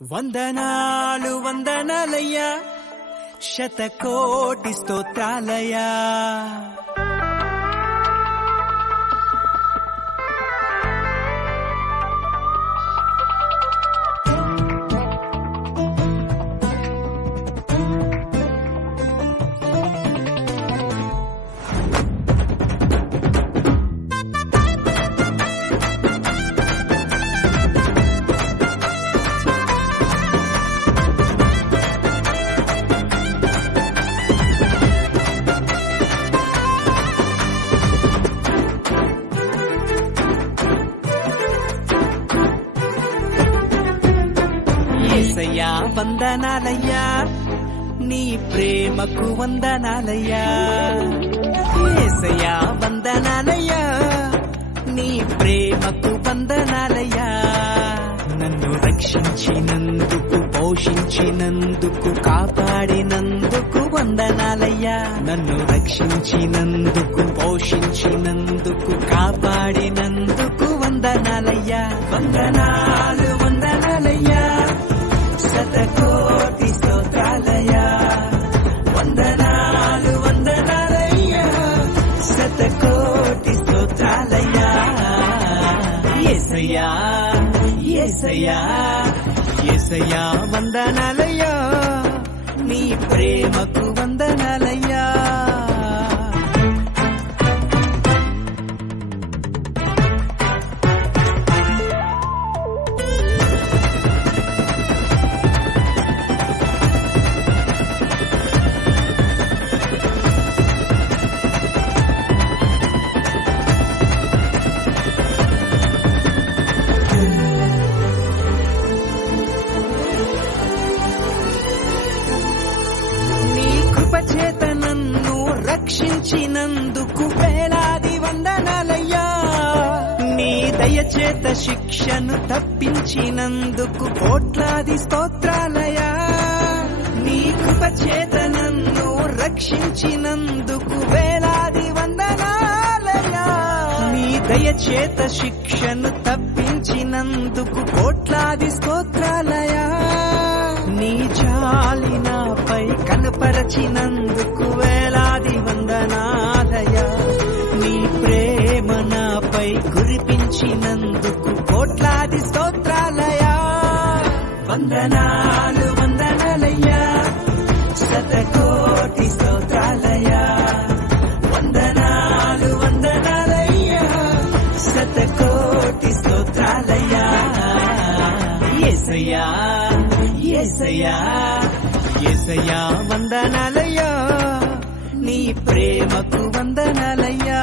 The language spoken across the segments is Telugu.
వందనాలు వందనాలయ్యా, శతకోటి స్తోత్రాలయ్యా. యేసయ్యా వందనాలయ్యా, నీ ప్రేమకు వందనాలయ్యా. యేసయ్యా వందనాలయ్యా, నీ ప్రేమకు వందనాలయ్యా. నన్ను రక్షించినందుకు, పోషించినందుకు, కాపాడినందుకు వందనాలయ్యా. నన్ను రక్షించినందుకు, పోషించినందుకు, కాపాడినందుకు వందనాలయ్యా. వందనాలు వందనాలయ్యా, శతకోటి స్తోత్రాలయ్యా. వందనాలు వందనాలయ్యా, శతకోటి స్తోత్రాలయ్యా. యేసయ్యా యేసయ్యా యేసయ్యా వందనాలయ్యా, నీ ప్రేమకు వందనాలయ్యా. చేత నన్ను రక్షించినందుకు వేలాది వందనాలయ్యా. నీ దయచేత శిక్షను తప్పించినందుకు కోట్లాది స్తోత్రాలయ్యా. నీ కృప చేత నన్ను రక్షించినందుకు వేలాది వందనాలయ్యా. నీ దయచేత శిక్షను తప్పించినందుకు కోట్లాది స్తోత్రాలయ్యా. నీ జాలి నాపై కనపరచినందుకు వేలాది వందనాలయ్యా. నీ ప్రేమ నాపై కురిపించినందుకు కోట్లాది స్తోత్రాలయ్యా. వందనాలు వందనాలయ్యా, శతకోటి స్తోత్రాలయ్యా. వందనాలు వందనాలయ్యా, శతకోటి స్తోత్రాలయ్యా. యేసయ్యా యేసయ్యా యేసయ్యా వందనాలయ్యా, నీ ప్రేమకు వందనాలయ్యా.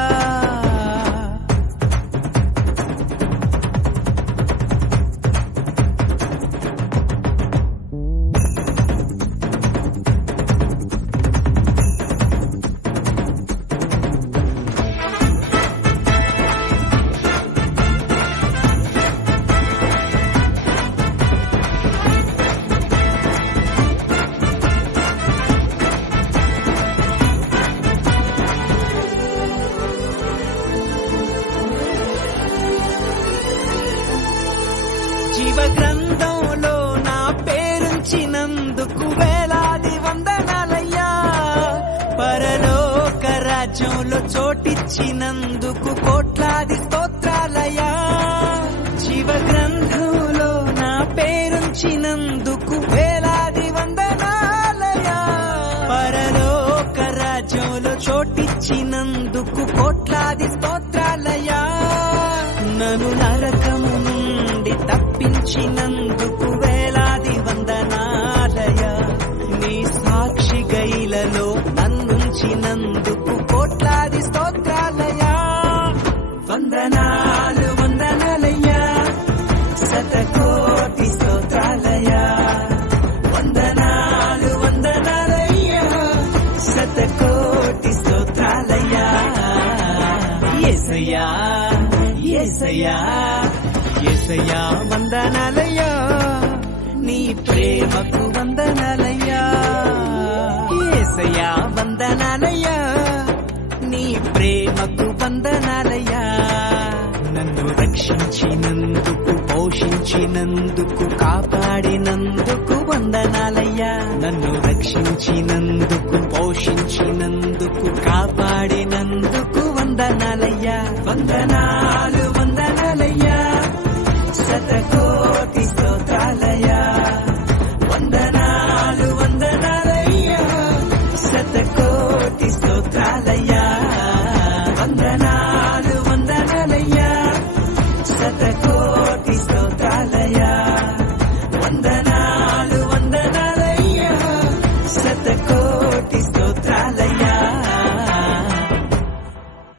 జీవ గ్రంథంలో నా పేరుంచినందుకు వేలాది వందనాలయ్యా. పరలోక రాజ్యంలో చోటిచ్చినందుకు కోట్లాది స్తోత్రాలయ్యా. జీవ గ్రంథంలో నా పేరుంచినందుకు వేలాది వందనాలయ్యా. పరలోక రాజ్యంలో చోటిచ్చినందుకు కోట్లాది స్తోత్రాలయ్యా. నన్ను నరకము నుండి తప్పించినందుకు వేలాది వందనాలయ్యా. నీ సాక్షి గైలలో నన్నుంచినందుకు కోట్లాది స్తోత్రాలయ్యా. వందనాలు వందనాలయ్యా, శతకోటి స్తోత్రాలయ్యా. వందనాలు వందనాలయ్యా, శతకోటి స్తోత్రాలయ్యా. యేసయ్యా యేసయ్యా యేసయ్యా వందనాలయ్యా, నీ ప్రేమకు వందనాలయ్యా. యేసయ్యా వందనాలయ్యా, నీ ప్రేమకు వందనాలయ్యా. నన్ను రక్షించినందుకు, పోషించి పోషించినందుకు కాపాడినందుకు వందనాలయ్యా నన్ను రక్షించినందుకు పోషించినందుకు కాపాడినందుకు వందనాలయ్యా వందనాలు